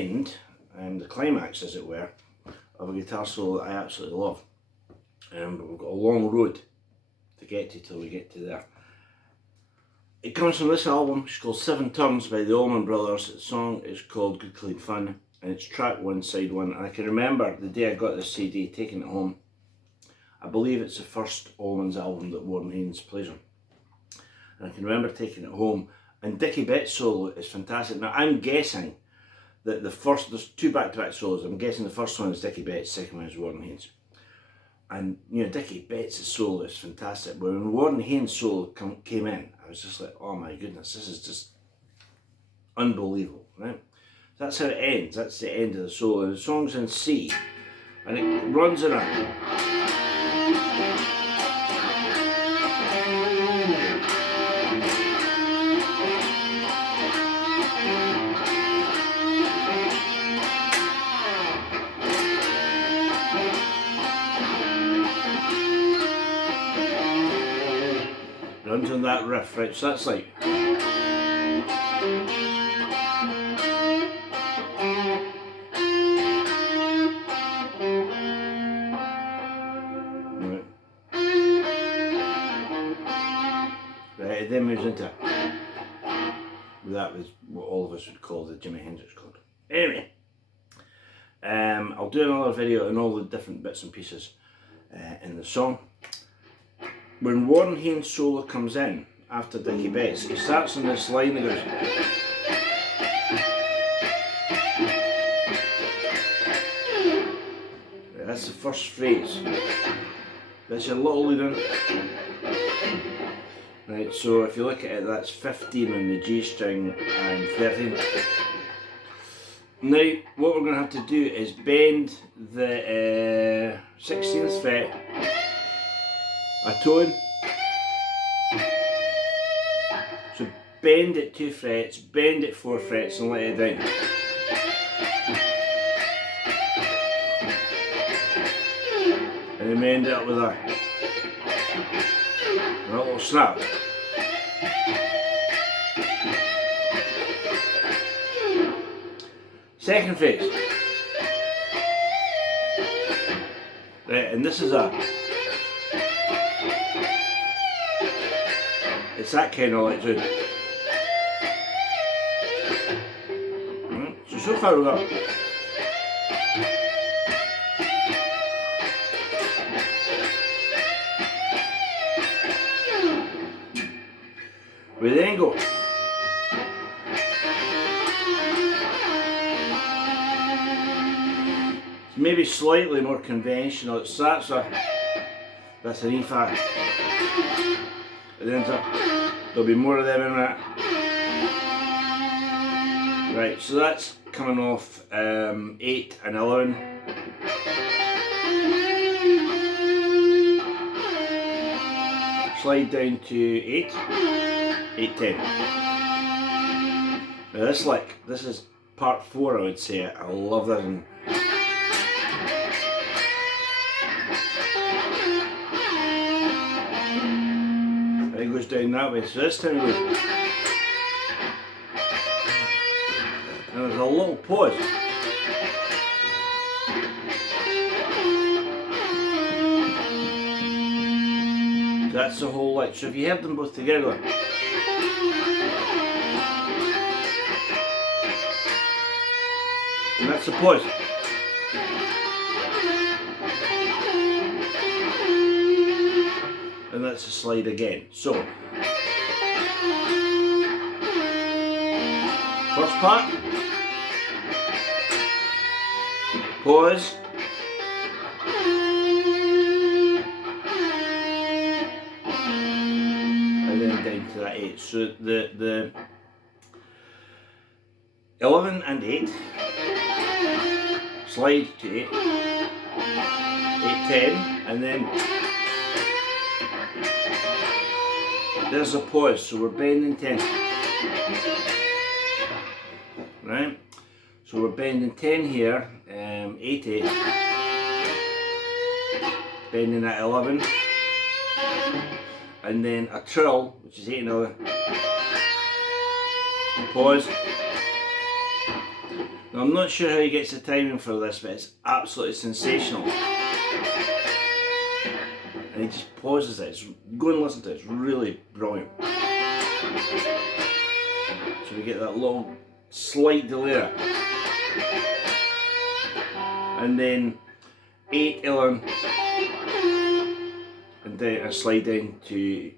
end, the climax as it were, of a guitar solo that I absolutely love. But we've got a long road to get to till we get to there. It comes from this album, it's called Seven Turns by the Allman Brothers. The song is called Good Clean Fun, and it's track 1, side 1. And I can remember the day I got this CD, taking it home. I believe it's the first Allman's album that Warren Haynes plays on. And I can remember taking it home, and Dickie Betts' solo is fantastic. Now I'm guessing that there's 2 back-to-back solos. I'm guessing the first one is Dickie Betts, second one is Warren Haynes. And you know, Dickie Betts' solo is fantastic. But when Warren Haynes' solo came in, I was just like, oh my goodness, this is just unbelievable, right? That's how it ends. That's the end of the solo. And the song's in C, and it runs around. Runs on that riff, right? So that's like. Right, it then moves into. That was what all of us would call the Jimi Hendrix chord. Anyway, I'll do another video on all the different bits and pieces in the song. When Warren Haynes' solo comes in after Dickie Betts, he starts on this line that goes. Right, that's the first phrase. That's your little lead in. Right, so if you look at it, that's 15 on the G string and 13. Now, what we're going to have to do is bend the 16th fret a tone. So bend it 2 frets, bend it 4 frets and let it down. And then end it up with a little snap. Second phrase. Right, and this is it's that kind of like tune. Right, so far we've got. We then go. It's maybe slightly more conventional. It starts that's an E5. And then there'll be more of them in that. Right, so that's coming off 8 and 11. Slide down to 8, 8, 10. Now this is part 4, I would say. I love this one. It goes down that way, so this time it goes. And there's a little pause. So that's the whole light. So if you have them both together, and that's the pause. And that's the slide again. So, first part, pause, and then down to that 8. So the 11 and 8, slide to 8, 8, 10, and then there's a pause, so we're bending 10. Right? So we're bending 10 here, 8, 8. Bending at 11. And then a trill, which is 8 and 11. Pause. Now I'm not sure how he gets the timing for this, but it's absolutely sensational. And he just pauses it. Go and listen to it, it's really brilliant. So we get that little slight delay there. And then 8, 11, and then a slide down to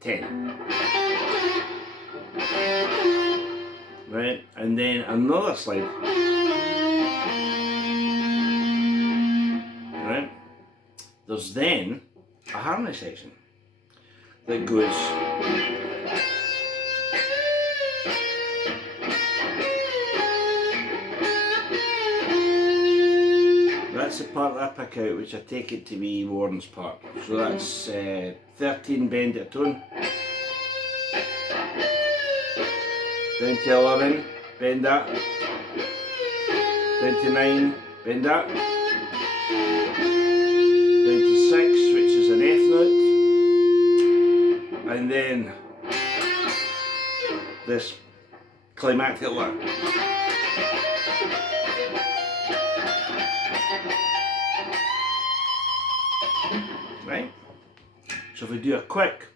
10. Right, and then another slide. Right, there's then a harmony section that goes. That's the part that I pick out, which I take it to be Warren's part. So that's 13, bend it a tone. Down to 11, bend that. Down to 9, bend that. Down to 6, which is an F note. And then this climactic one. Right? So if we do a quick,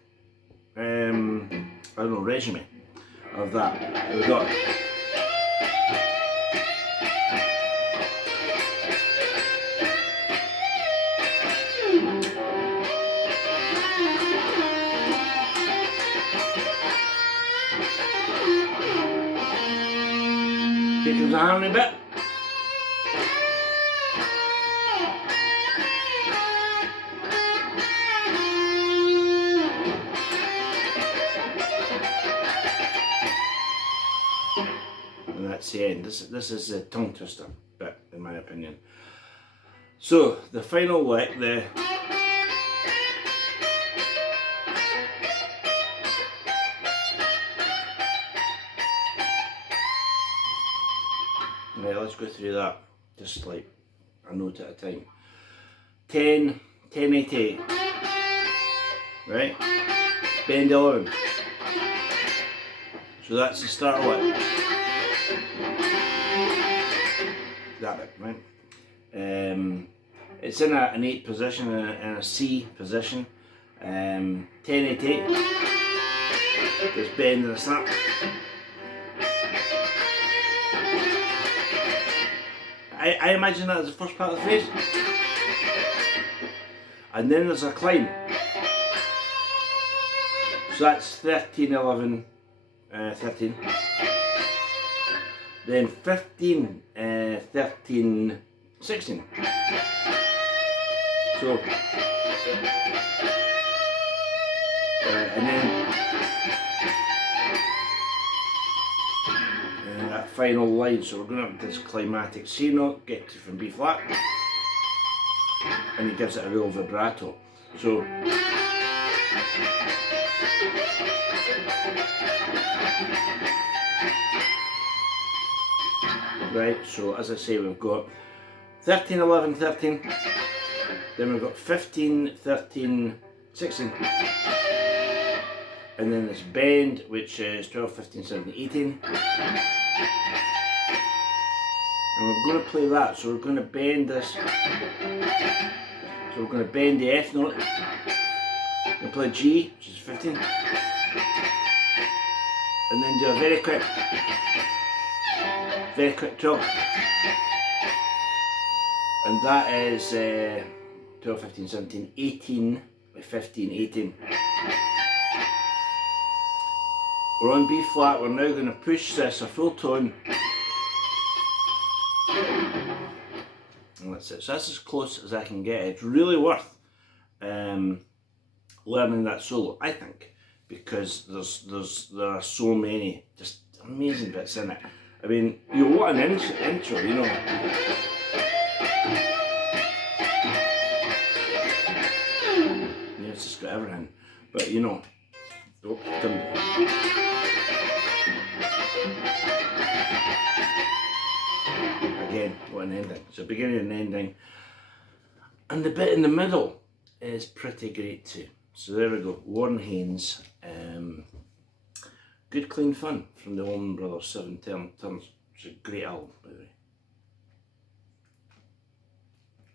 I don't know, resume of that, we've got here comes the harmony bit. And that's the end. This is the tongue twister bit, in my opinion. So the final lick, the right, let's go through that just like a note at a time. 10, 10, 8, 8. Right? Bend 11. So that's the start lick. That bit, right? It's in an 8 position, in a C position. 10, 8, 8. Just bend and a snap. I imagine that as the first part of the phrase. And then there's a climb. So that's 13, 11, 13. Then 15, 13, 16. So, and then that final line. So we're going up this climactic C note, get to from B flat, and he gives it a real vibrato. So. Right, so as I say, we've got 13, 11, 13, then we've got 15, 13, 16, and then this bend, which is 12, 15, 17, 18, and we're going to play that, so we're going to bend this, so we're going to bend the F note, we're going to play G, which is 15, and then do a very quick 12, and that is 12, 15, 17, 18, 15, 18. We're on B flat, we're now going to push this a full tone, and that's it. So that's as close as I can get. It's really worth learning that solo, I think, because there are so many just amazing bits in it. I mean, you know, what an intro, you know. Yeah, it's just got everything. But you know, again, what an ending. So beginning and ending. And the bit in the middle is pretty great too. So there we go, Warren Haynes. Good clean fun from the Allman Brothers 7 Turns. It's a great album, by the way.